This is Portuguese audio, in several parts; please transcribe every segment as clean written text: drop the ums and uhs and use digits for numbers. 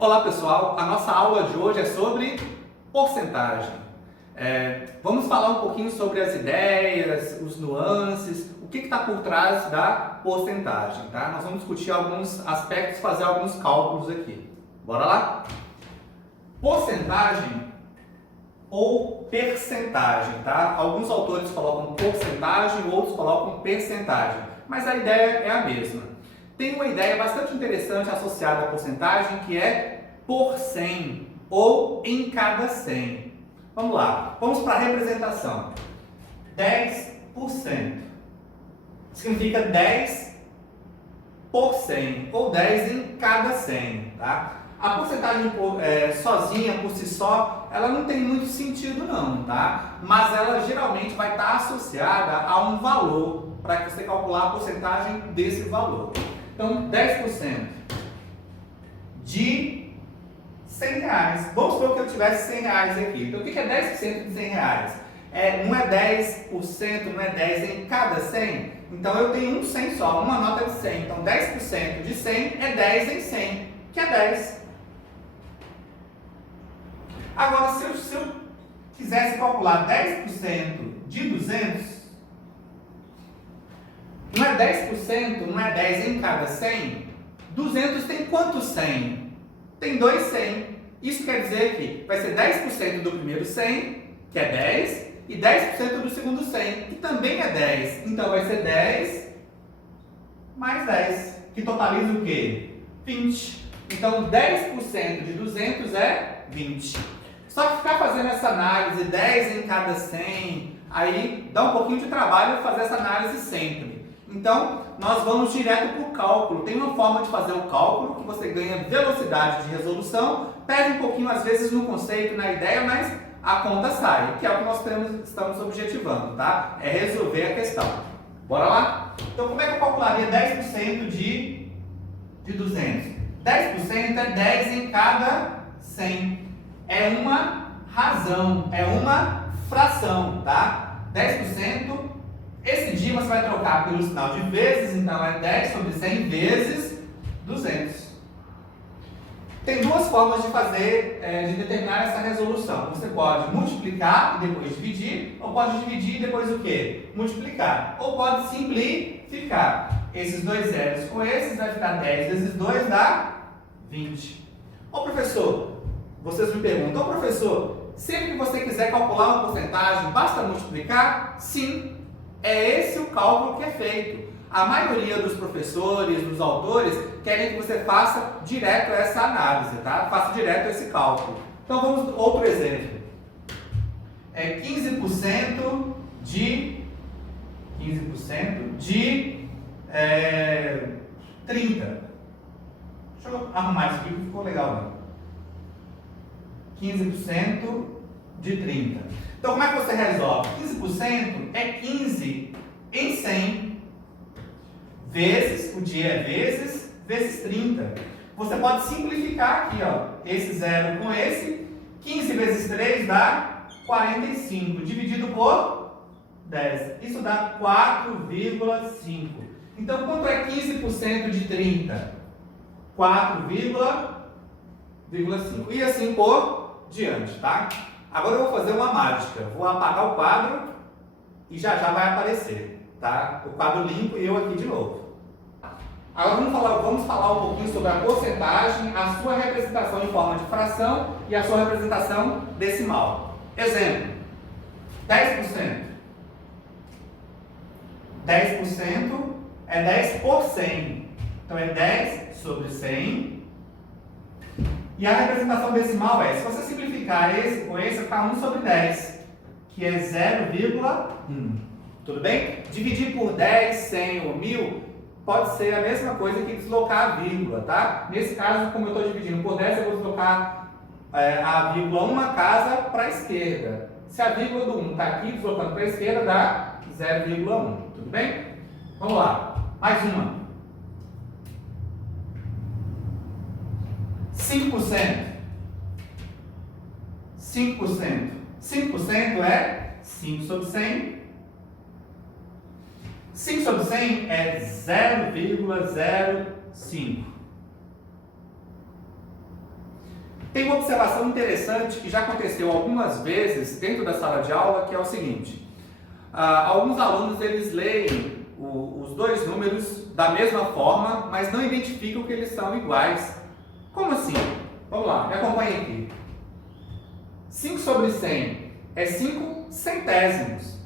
Olá pessoal, a nossa aula de hoje é sobre porcentagem. Vamos falar um pouquinho sobre as ideias, os nuances, o que está por trás da porcentagem, tá? Nós vamos discutir alguns aspectos, fazer alguns cálculos aqui. Bora lá? Porcentagem ou percentagem, tá? Alguns autores colocam porcentagem, outros colocam percentagem, mas a ideia é a mesma. Tem uma ideia bastante interessante associada à porcentagem que é por 100 ou em cada 100. Vamos lá, vamos para a representação. 10% significa 10 por 100 ou 10 em cada 100, tá? A porcentagem sozinha, por si só, ela não tem muito sentido não, tá? Mas ela geralmente vai estar associada a um valor, para que você calcular a porcentagem desse valor. Então, 10% de 100 reais. Vamos supor que eu tivesse 100 reais aqui. Então, o que é 10% de 100 reais? Não é 10%, não é 10 em cada 100? Então, eu tenho um 100 só, uma nota de 100. Então, 10% de 100 é 10 em 100, que é 10. Agora, se eu quisesse calcular 10% de 200, não é 10%, não é 10 em cada 100? 200 tem quantos 100? Tem 2 100. Isso quer dizer que vai ser 10% do primeiro 100, que é 10, e 10% do segundo 100, que também é 10. Então, vai ser 10 mais 10, que totaliza o quê? 20. Então, 10% de 200 é 20. Só que ficar fazendo essa análise, 10 em cada 100, aí dá um pouquinho de trabalho fazer essa análise sempre. Então, nós vamos direto para o cálculo. Tem uma forma de fazer o cálculo que você ganha velocidade de resolução, perde um pouquinho às vezes no conceito, na ideia, mas a conta sai, que é o que nós estamos objetivando, tá? É resolver a questão. Bora lá? Então, como é que eu calcularia 10% de 200? 10% é 10 em cada 100. É uma razão, é uma fração, tá? 10%. Esse dia você vai trocar pelo sinal de vezes, então é 10 sobre 100 vezes 200. Tem duas formas de fazer, de determinar essa resolução. Você pode multiplicar e depois dividir, ou pode dividir e depois o quê? Multiplicar. Ou pode simplificar. Esses dois zeros com esses vai ficar 10 vezes 2 dá 20. Ô professor, vocês me perguntam, professor, sempre que você quiser calcular uma porcentagem, basta multiplicar? Sim. É esse o cálculo que é feito. A maioria dos professores, dos autores, querem que você faça direto essa análise, tá? Faça direto esse cálculo. Então vamos outro exemplo. 15% de 30. Deixa eu arrumar isso aqui que ficou legal, né? 15% de 30. Então, como é que você resolve? 15% é 15 em 100 vezes, o dia é vezes 30. Você pode simplificar aqui, ó, esse zero com esse. 15 vezes 3 dá 45, dividido por 10. Isso dá 4,5. Então, quanto é 15% de 30? 4,5. E assim por diante, tá? Agora eu vou fazer uma mágica. Vou apagar o quadro e já vai aparecer, tá? O quadro limpo e eu aqui de novo. Agora vamos falar um pouquinho sobre a porcentagem, a sua representação em forma de fração e a sua representação decimal. Exemplo, 10%. 10% é 10 por 100. Então é 10 sobre 100. E a representação decimal se você simplificar esse com esse, vai ficar 1 sobre 10, que é 0,1. Tudo bem? Dividir por 10, 100 ou 1000 pode ser a mesma coisa que deslocar a vírgula, tá? Nesse caso, como eu estou dividindo por 10, eu vou deslocar a vírgula uma casa para a esquerda. Se a vírgula do 1 está aqui, deslocando para a esquerda, dá 0,1. Tudo bem? Vamos lá. Mais uma. 5%. 5% é 5 sobre 100. 5 sobre 100 é 0,05. Tem uma observação interessante que já aconteceu algumas vezes dentro da sala de aula, que é o seguinte: alguns alunos eles leem os dois números da mesma forma, mas não identificam que eles são iguais. Como assim? Vamos lá, me acompanhe aqui. 5 sobre 100 é 5 centésimos.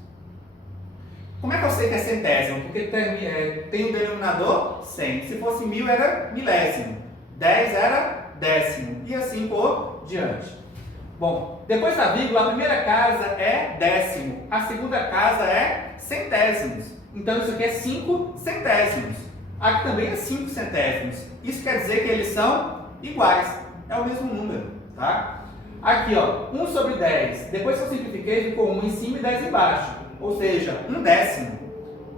Como é que eu sei que é centésimo? Porque tem um denominador 100. Se fosse 1000 era milésimo, 10 era décimo e assim por diante. Bom, depois da vírgula, a primeira casa é décimo, a segunda casa é centésimos. Então isso aqui é 5 centésimos. Aqui também é 5 centésimos. Isso quer dizer que eles são iguais. É o mesmo número, tá? Aqui, ó, 1 sobre 10. Depois que eu simplifiquei, ficou 1 em cima e 10 embaixo. Ou seja, 1 décimo.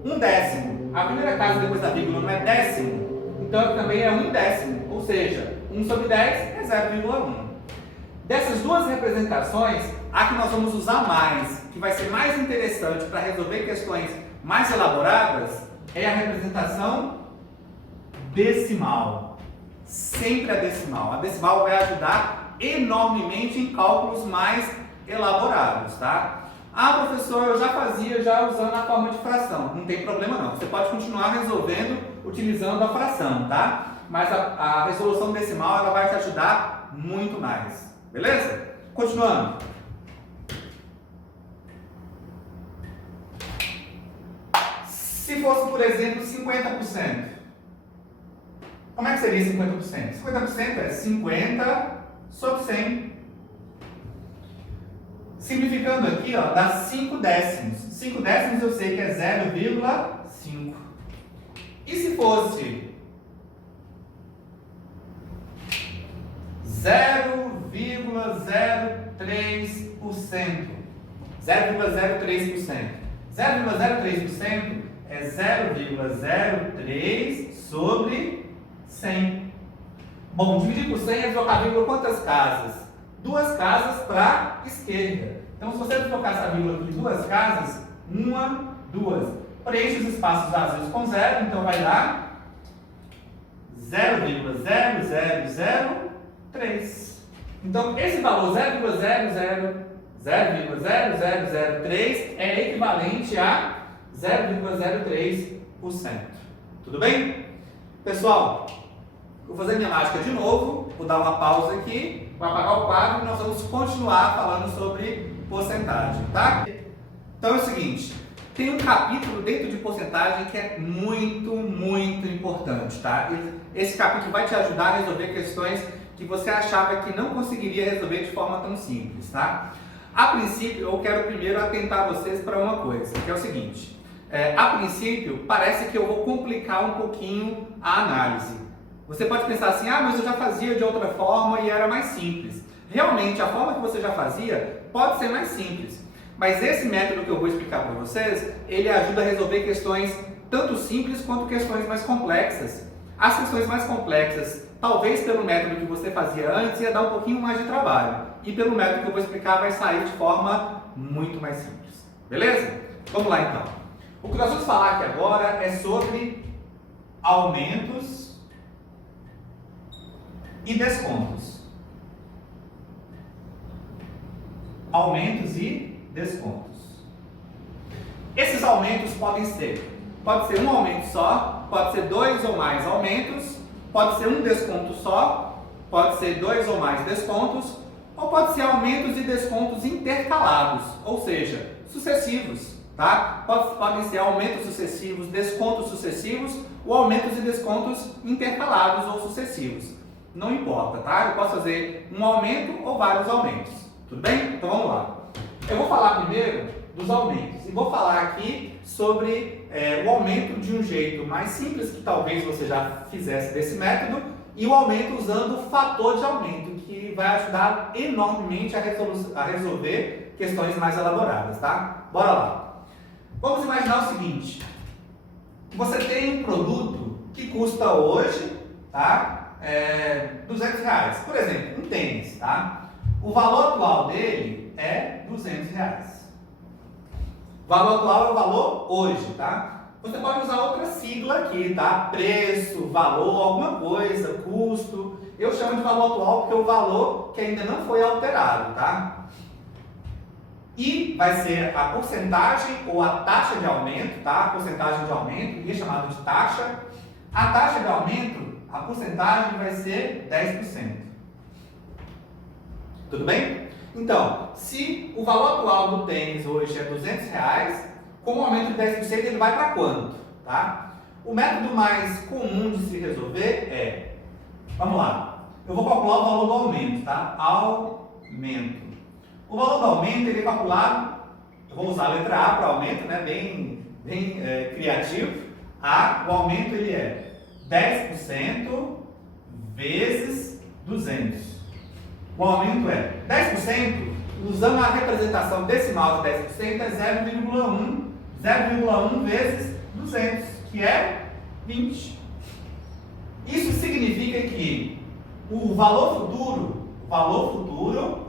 1 décimo. A primeira casa depois da vírgula não é décimo. Então aqui também é 1 décimo. Ou seja, 1 sobre 10 é 0,1. Dessas duas representações, a que nós vamos usar mais, que vai ser mais interessante para resolver questões mais elaboradas, é a representação decimal. Sempre a decimal. A decimal vai ajudar enormemente em cálculos mais elaborados, tá? Ah, professor, eu já fazia usando a forma de fração. Não tem problema não. Você pode continuar resolvendo utilizando a fração, tá? Mas a resolução decimal ela vai te ajudar muito mais. Beleza? Continuando. Se fosse, por exemplo, 50%. Como é que seria 50%? 50% é 50 sobre 100. Simplificando aqui, ó, dá 5 décimos. 5 décimos eu sei que é 0,5. E se fosse 0,03%? 0,03%. 0,03% é 0,03 sobre 100. Bom, dividir por 100 é deslocar a vírgula quantas casas? 2 casas para a esquerda. Então, se você deslocar essa vírgula por 2 casas, 1, 2. Preenche os espaços vazios com 0, então vai dar 0,0003. Então, esse valor 0,003 é equivalente a 0,03%. Tudo bem? Pessoal, vou fazer minha mágica de novo, vou dar uma pausa aqui, vou apagar o quadro e nós vamos continuar falando sobre porcentagem, tá? Então é o seguinte, tem um capítulo dentro de porcentagem que é muito, muito importante, tá? Esse capítulo vai te ajudar a resolver questões que você achava que não conseguiria resolver de forma tão simples, tá? A princípio, eu quero primeiro atentar vocês para uma coisa, que é o seguinte. A princípio, parece que eu vou complicar um pouquinho a análise. Você pode pensar assim, mas eu já fazia de outra forma e era mais simples. Realmente, a forma que você já fazia pode ser mais simples. Mas esse método que eu vou explicar para vocês, ele ajuda a resolver questões tanto simples quanto questões mais complexas. As questões mais complexas, talvez pelo método que você fazia antes, ia dar um pouquinho mais de trabalho. E pelo método que eu vou explicar, vai sair de forma muito mais simples. Beleza? Vamos lá então. O que nós vamos falar aqui agora é sobre aumentos e descontos. Aumentos e descontos. Esses aumentos pode ser um aumento só, pode ser 2 ou mais aumentos, pode ser um desconto só, pode ser 2 ou mais descontos, ou pode ser aumentos e descontos intercalados, ou seja, sucessivos, tá? Podem ser aumentos sucessivos, descontos sucessivos, ou aumentos e descontos intercalados ou sucessivos. Não importa, tá? Eu posso fazer um aumento ou vários aumentos. Tudo bem? Então vamos lá. Eu vou falar primeiro dos aumentos e vou falar aqui sobre o aumento de um jeito mais simples, que talvez você já fizesse desse método, e o aumento usando o fator de aumento, que vai ajudar enormemente a resolver questões mais elaboradas, tá? Bora lá. Vamos imaginar o seguinte: você tem um produto que custa hoje, tá? R$200. Por exemplo, um tênis, tá? O valor atual dele é R$200. O valor atual é o valor hoje, tá? Você pode usar outra sigla aqui, tá? Preço, valor, alguma coisa, custo. Eu chamo de valor atual porque é o valor que ainda não foi alterado, tá? E vai ser a porcentagem ou a taxa de aumento, tá? A porcentagem de aumento, que é chamada de taxa. A taxa de aumento, a porcentagem vai ser 10%. Tudo bem? Então, se o valor atual do tênis hoje é R$200, com o aumento de 10% ele vai para quanto? Tá? O método mais comum de se resolver é, vamos lá, eu vou calcular o valor do aumento, tá? Aumento. O valor do aumento ele é calculado, eu vou usar a letra A para aumento, né? Bem criativo. O aumento ele é 10% vezes 200. O aumento é 10%, usando a representação decimal de 10%, é 0,1. 0,1 vezes 200, que é 20. Isso significa que o valor futuro,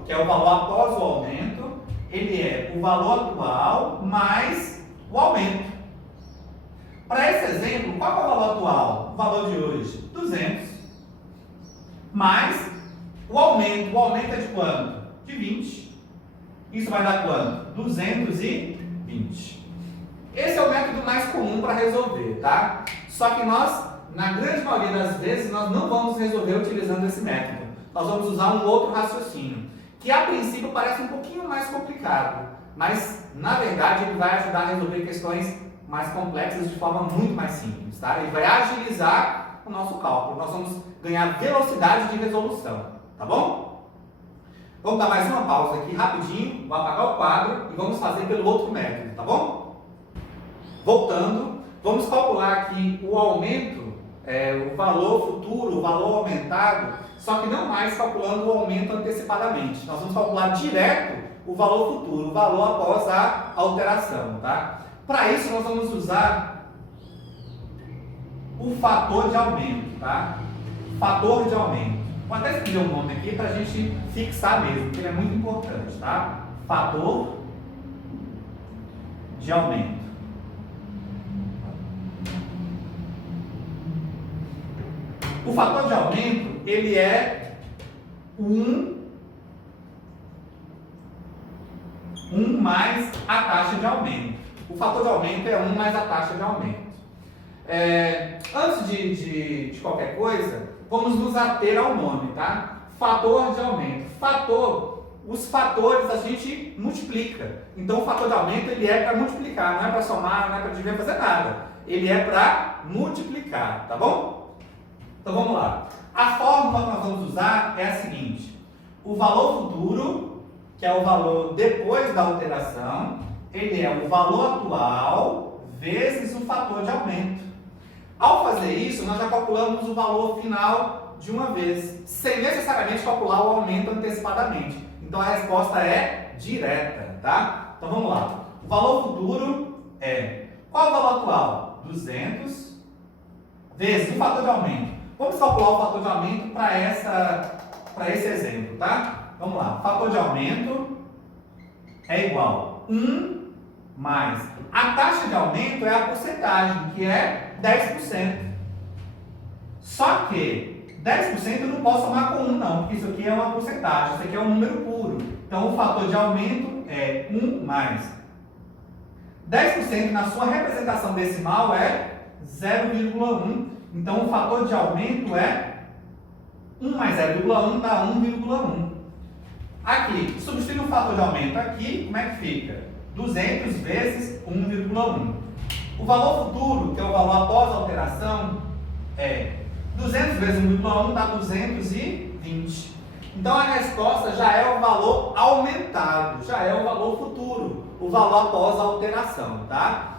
que é o valor após o aumento, ele é o valor atual mais o aumento. Para esse exemplo, qual é o valor atual? O valor de hoje, 200, mais o aumento. O aumento é de quanto? De 20. Isso vai dar quanto? 220. Esse é o método mais comum para resolver, tá? Só que nós, na grande maioria das vezes, nós não vamos resolver utilizando esse método. Nós vamos usar um outro raciocínio, que a princípio parece um pouquinho mais complicado, mas na verdade ele vai ajudar a resolver questões mais complexas de forma muito mais simples, tá? Ele vai agilizar o nosso cálculo, nós vamos ganhar velocidade de resolução, tá bom? Vamos dar mais uma pausa aqui rapidinho, vou apagar o quadro e vamos fazer pelo outro método, tá bom? Voltando, vamos calcular aqui o aumento, o valor futuro, o valor aumentado, só que não mais calculando o aumento antecipadamente. Nós vamos calcular direto o valor futuro, o valor após a alteração, tá? Para isso, nós vamos usar o fator de aumento, tá? Fator de aumento. Vou até escrever um nome aqui para a gente fixar mesmo, porque ele é muito importante, tá? Fator de aumento. O fator de aumento, ele é 1 mais a taxa de aumento. O fator de aumento é 1 mais a taxa de aumento. Antes de qualquer coisa, vamos nos ater ao nome, tá? Fator de aumento. Os fatores a gente multiplica. Então, o fator de aumento ele é para multiplicar, não é para somar, não é para dividir, fazer nada. Ele é para multiplicar, tá bom? Então vamos lá. A fórmula que nós vamos usar é a seguinte: o valor futuro, que é o valor depois da alteração, ele é o valor atual vezes o fator de aumento. Ao fazer isso, nós já calculamos o valor final de uma vez, sem necessariamente calcular o aumento antecipadamente. Então a resposta é direta, tá? Então vamos lá. O valor futuro é, qual é o valor atual? 200 vezes o fator de aumento. Vamos calcular o fator de aumento para esse exemplo, tá? Vamos lá. Fator de aumento é igual a 1 mais. A taxa de aumento é a porcentagem, que é 10%. Só que 10% eu não posso somar com 1, não, porque isso aqui é uma porcentagem, isso aqui é um número puro. Então o fator de aumento é 1 mais. 10% na sua representação decimal é 0,1. Então, o fator de aumento é 1 mais 0,1 dá 1,1. Aqui, substituindo o fator de aumento aqui, como é que fica? 200 vezes 1,1. O valor futuro, que é o valor após a alteração, é 200 vezes 1,1 dá 220. Então, a resposta já é o valor aumentado, já é o valor futuro, o valor após a alteração, tá?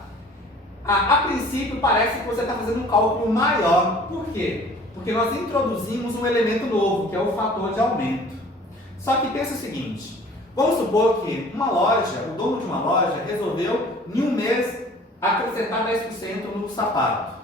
A princípio parece que você está fazendo um cálculo maior. Por quê? Porque nós introduzimos um elemento novo, que é o fator de aumento. Só que pensa o seguinte, vamos supor que uma loja, o dono de uma loja, resolveu em um mês acrescentar 10% no sapato,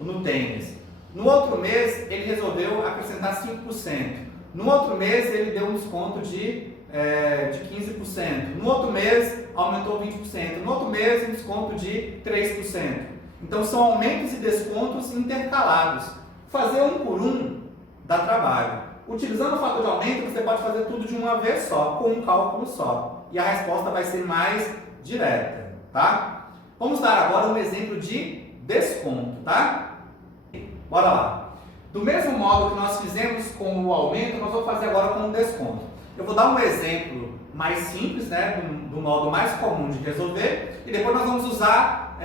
no tênis. No outro mês ele resolveu acrescentar 5%. No outro mês ele deu um desconto de 15%. No outro mês aumentou 20%. No outro mês um desconto de 3%. Então são aumentos e descontos intercalados. Fazer um por um dá trabalho. Utilizando o fator de aumento, você pode fazer tudo de uma vez só, com um cálculo só. E a resposta vai ser mais direta, tá? Vamos dar agora um exemplo de desconto, tá? Bora lá. Do mesmo modo que nós fizemos com o aumento, nós vamos fazer agora com o desconto. Eu vou dar um exemplo mais simples, né, do modo mais comum de resolver, e depois nós vamos usar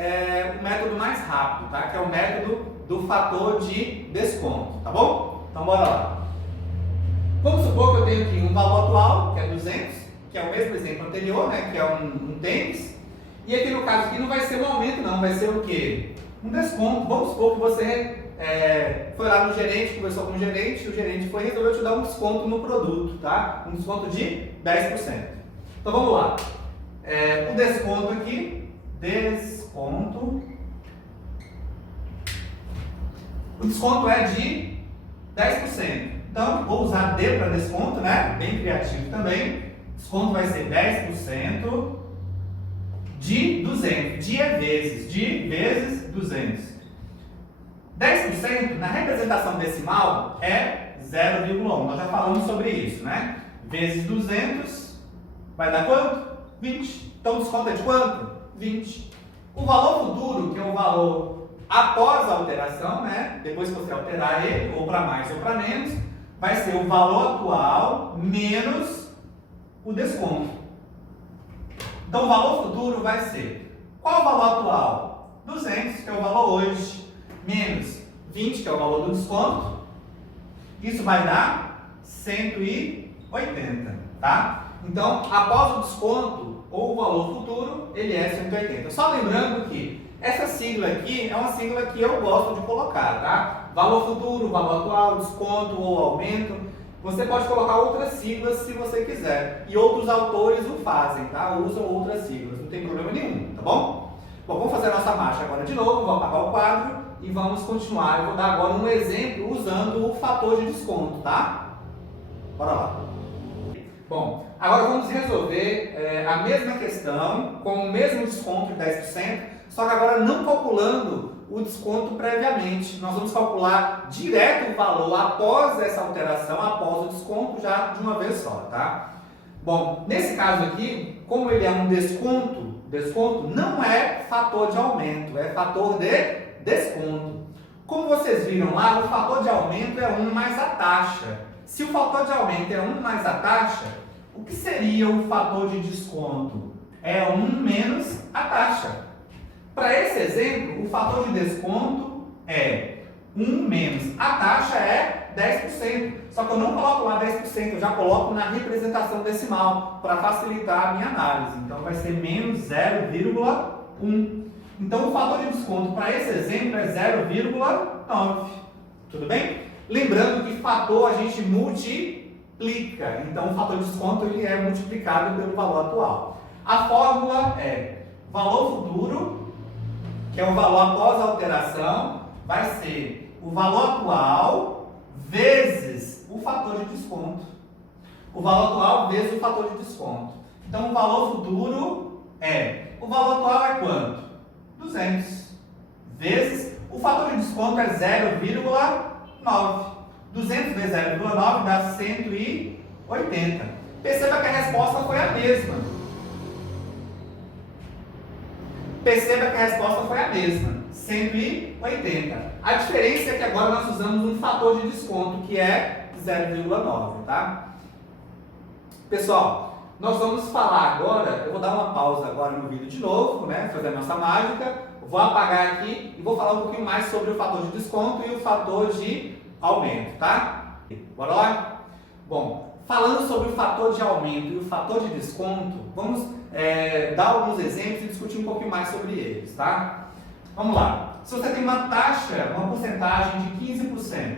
o método mais rápido, tá? Que é o método do fator de desconto, tá bom? Então bora lá. Vamos supor que eu tenho aqui um valor atual, que é 200, que é o mesmo exemplo anterior, né, que é um tênis, e aqui no caso aqui não vai ser um aumento não, vai ser o quê? Um desconto. Vamos supor que você foi lá no gerente, conversou com o gerente resolveu te dar um desconto no produto, tá? Um desconto de 10%. Então vamos lá. O desconto aqui, o desconto é de 10%. Então vou usar D para desconto, né? Bem criativo também. Desconto vai ser 10% de 200. De vezes 200. 10% na representação decimal é 0,1. Nós já falamos sobre isso, né? Vezes 200 vai dar quanto? 20. Então o desconto é de quanto? 20. O valor futuro, que é o valor após a alteração, né? Depois que você alterar ele, ou para mais ou para menos, vai ser o valor atual menos o desconto. Então o valor futuro vai ser, qual o valor atual? 200, que é o valor hoje, menos 20, que é o valor do desconto. Isso vai dar 180, tá? Então, após o desconto ou o valor futuro, ele é 180. Só lembrando que essa sigla aqui é uma sigla que eu gosto de colocar, tá? Valor futuro, valor atual, desconto ou aumento. Você pode colocar outras siglas se você quiser. E outros autores o fazem, tá? Usam outras siglas, não tem problema nenhum, tá bom? Bom, vamos fazer a nossa marcha agora de novo, vou apagar o quadro e vamos continuar. Eu vou dar agora um exemplo usando o fator de desconto, tá? Bora lá. Bom, agora vamos resolver a mesma questão com o mesmo desconto de 10%, só que agora não calculando o desconto previamente. Nós vamos calcular direto o valor após essa alteração, após o desconto, já de uma vez só, tá? Bom, nesse caso aqui, como ele é um desconto não é fator de aumento, é fator de desconto. Como vocês viram lá, o fator de aumento é 1 mais a taxa. Se o fator de aumento é 1 mais a taxa, o que seria o fator de desconto? É 1 menos a taxa. Para esse exemplo, o fator de desconto é 1 menos a taxa é 10%. Só que eu não coloco lá 10%, eu já coloco na representação decimal para facilitar a minha análise. Então vai ser menos 0,1. Então o fator de desconto para esse exemplo é 0,9. Tudo bem? Lembrando que fator a gente multiplica. Então o fator de desconto ele é multiplicado pelo valor atual. A fórmula é valor futuro, que é o valor após a alteração, vai ser o valor atual vezes o fator de desconto. O valor atual vezes o fator de desconto. Então o valor futuro o valor atual é quanto? 200 vezes o fator de desconto é 0,9. 200 vezes 0,9 dá 180. Perceba que a resposta foi a mesma. Perceba que a resposta foi a mesma, 180. A diferença é que agora nós usamos um fator de desconto, que é 0,9, tá? Pessoal, nós vamos falar agora, eu vou dar uma pausa agora no vídeo de novo, né? Fazer a nossa mágica, vou apagar aqui e vou falar um pouquinho mais sobre o fator de desconto e o fator de aumento, tá? Bora lá? Bom, falando sobre o fator de aumento e o fator de desconto, vamos dar alguns exemplos e discutir um pouquinho mais sobre eles, tá? Vamos lá. Se você tem uma taxa, uma porcentagem de 15%,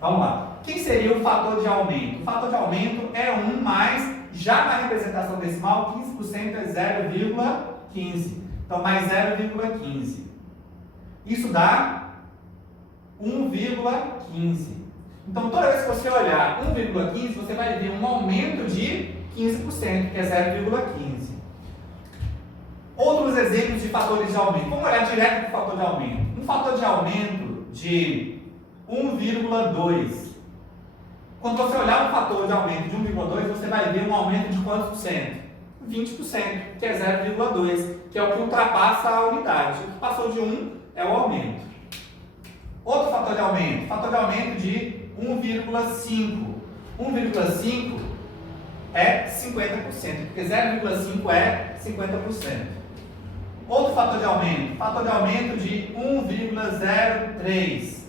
vamos lá. Quem seria o fator de aumento? O fator de aumento é 1 mais, já na representação decimal, 15% é 0,15. Então, mais 0,15. Isso dá 1,15. Então, toda vez que você olhar 1,15, você vai ver um aumento de 15%, que é 0,15. Outros exemplos de fatores de aumento. Vamos olhar direto para o fator de aumento. Um fator de aumento de 1,2. Quando você olhar um fator de aumento de 1,2, você vai ver um aumento de quantos por cento? 20%, que é 0,2, que é o que ultrapassa a unidade. O que passou de 1 é o aumento. Outro fator de aumento de 1,5. 1,5 é 50%, porque 0,5 é 50%. Outro fator de aumento de 1,03.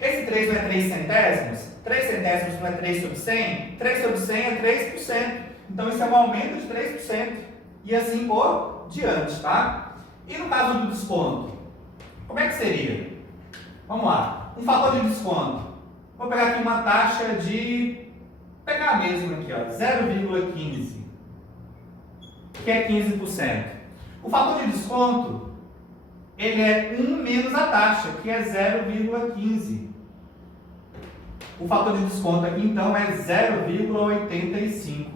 Esse 3 não é 3 centésimos? 3 centésimos não é 3 sobre 100? 3 sobre 100 é 3%. Então isso é um aumento de 3%. E assim por diante, tá? E no caso do desconto? Como é que seria? Vamos lá. Um fator de desconto. Vou pegar aqui uma taxa de... pegar mesmo aqui, ó, 0,15, que é 15%. O fator de desconto, ele é 1 menos a taxa, que é 0,15. O fator de desconto aqui, então, é 0,85.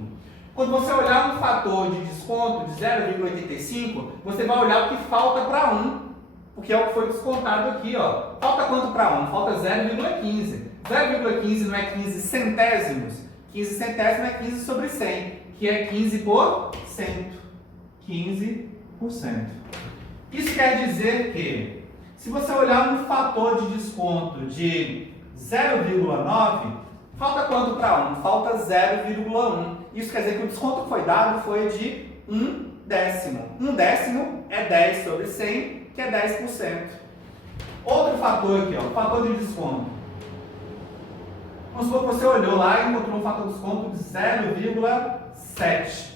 Quando você olhar um fator de desconto de 0,85, você vai olhar o que falta para 1, porque é o que foi descontado aqui, ó. Falta quanto para 1? Falta 0,15. 0,15 não é 15 centésimos? 15 centésimos é 15 sobre 100, que é 15%. 15%. Isso quer dizer que, se você olhar um fator de desconto de 0,9, falta quanto para 1? Falta 0,1. Isso quer dizer que o desconto que foi dado foi de 1/10. 1/10 é 10 sobre 100, que é 10%. Outro fator aqui, ó, fator de desconto. Vamos supor que você olhou lá e encontrou um fator de desconto de 0,7.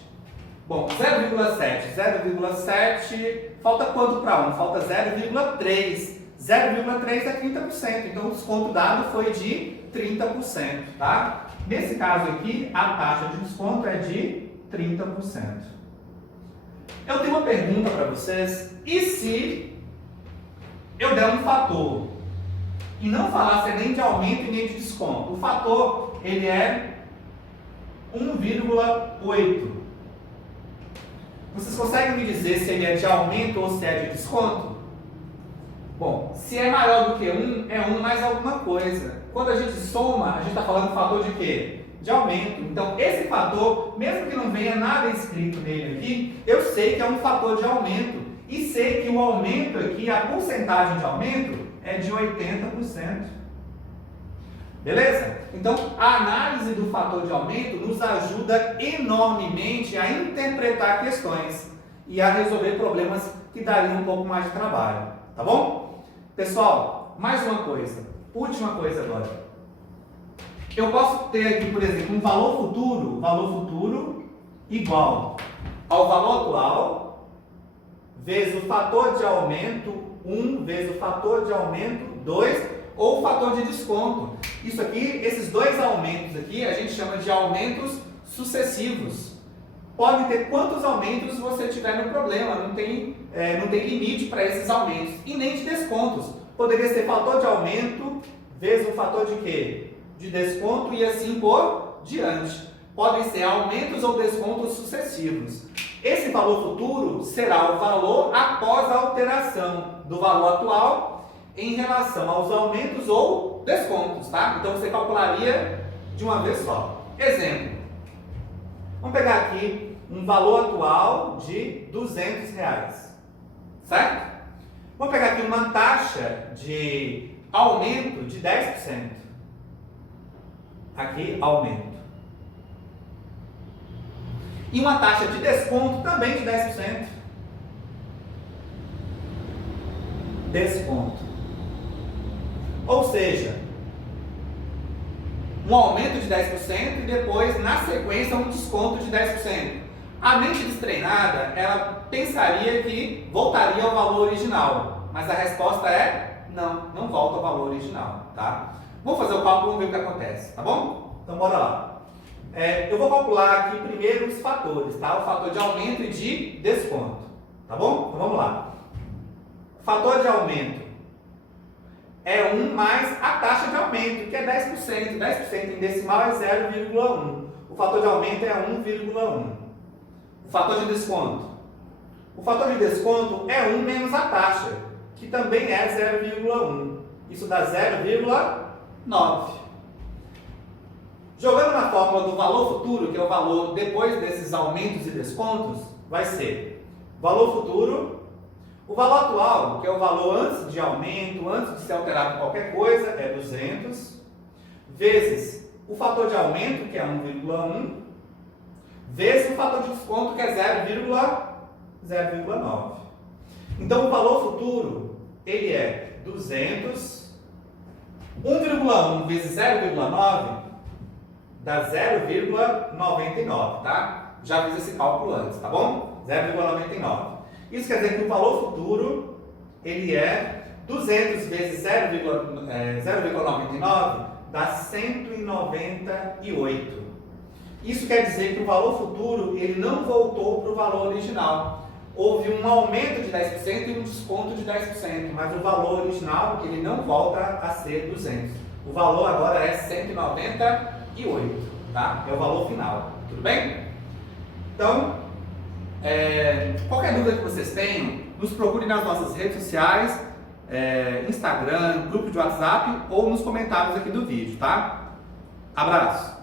Bom, 0,7, falta quanto para 1? Falta 0,3. 0,3 é 30%, então o desconto dado foi de 30%, tá? Nesse caso aqui, a taxa de desconto é de 30%. Eu tenho uma pergunta para vocês, e se eu der um fator e não falasse nem de aumento e nem de desconto? O fator, ele é 1,8. Vocês conseguem me dizer se ele é de aumento ou se é de desconto? Bom, se é maior do que 1, é 1 mais alguma coisa. Quando a gente soma, a gente está falando fator de quê? De aumento. Então, esse fator, mesmo que não venha nada escrito nele aqui, eu sei que é um fator de aumento. E sei que o aumento aqui, a porcentagem de aumento, é de 80%. Beleza? Então, a análise do fator de aumento nos ajuda enormemente a interpretar questões e a resolver problemas que dariam um pouco mais de trabalho. Tá bom? Pessoal, mais uma coisa. Última coisa agora. Eu posso ter aqui, por exemplo, um valor futuro igual ao valor atual vezes o fator de aumento 1 vezes o fator de aumento 2 ou o fator de desconto. Isso aqui, esses dois aumentos aqui, a gente chama de aumentos sucessivos. Pode ter quantos aumentos você tiver no problema, não tem limite para esses aumentos. E nem de descontos. Poderia ser fator de aumento vezes o fator de quê? De desconto e assim por diante. Podem ser aumentos ou descontos sucessivos. Esse valor futuro será o valor após a alteração do valor atual em relação aos aumentos ou descontos, tá? Então você calcularia de uma vez só. Exemplo. Vamos pegar aqui um valor atual de R$200, certo? Vamos pegar aqui uma taxa de aumento de 10%. Aqui, aumento. E uma taxa de desconto também de 10%. Desconto. Ou seja, um aumento de 10% e depois, na sequência, um desconto de 10%. A mente destreinada, ela pensaria que voltaria ao valor original, mas a resposta é não volta ao valor original, tá? Vamos fazer o cálculo, vamos ver o que acontece, tá bom? Então, bora lá. Eu vou calcular aqui primeiro os fatores, tá? O fator de aumento e de desconto, tá bom? Então, vamos lá. Fator de aumento é 1 mais a taxa de aumento, que é 10%. 10% em decimal é 0,1. O fator de aumento é 1,1. O fator de desconto. O fator de desconto é 1 menos a taxa, que também é 0,1. Isso dá 0,2. 9. Jogando na fórmula do valor futuro, que é o valor depois desses aumentos e descontos, vai ser valor futuro, o valor atual, que é o valor antes de aumento, antes de ser alterado qualquer coisa, é 200, vezes o fator de aumento, que é 1,1, vezes o fator de desconto, que é 0,9. Então, o valor futuro, ele é 200, 1,1 vezes 0,9 dá 0,99, tá? Já fiz esse cálculo antes, tá bom? 0,99. Isso quer dizer que o valor futuro, ele é 200 vezes 0,99 dá 198. Isso quer dizer que o valor futuro, ele não voltou para o valor original. Houve um aumento de 10% e um desconto de 10%, mas o valor original, ele não volta a ser 200. O valor agora é 198, tá? É o valor final, tudo bem? Então, qualquer dúvida que vocês tenham, nos procurem nas nossas redes sociais, Instagram, grupo de WhatsApp ou nos comentários aqui do vídeo, tá? Abraço!